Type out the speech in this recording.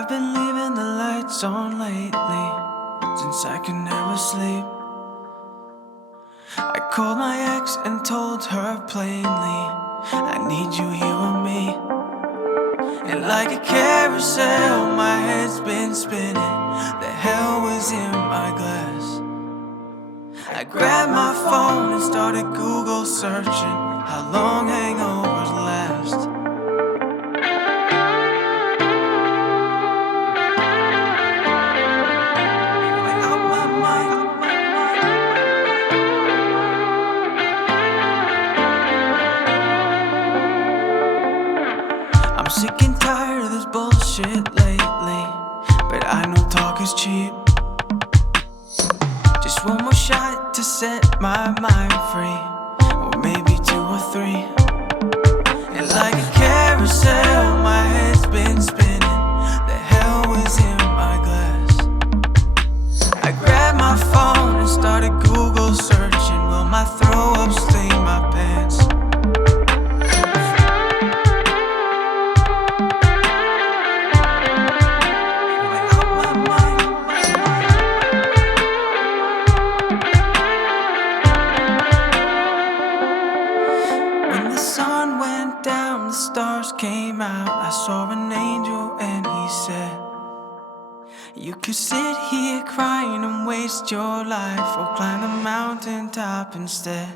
I've been leaving the lights on lately, since I can never sleep. I called my ex and told her plainly, I need you here with me. And like a carousel, my head's been spinning. The hell was in my glass? I grabbed my phone and started Google searching how long hangovers last. I'm sick and tired of this bullshit lately, but I know talk is cheap. Just one more shot to set my mind free, or maybe two or three. And like a carousel, my head's been spinning. The hell was in my glass? I grabbed my phone and started Google searching. Will my throw up stain my pants? Came out, I saw an angel and he said, you could sit here crying and waste your life, or climb the mountaintop instead.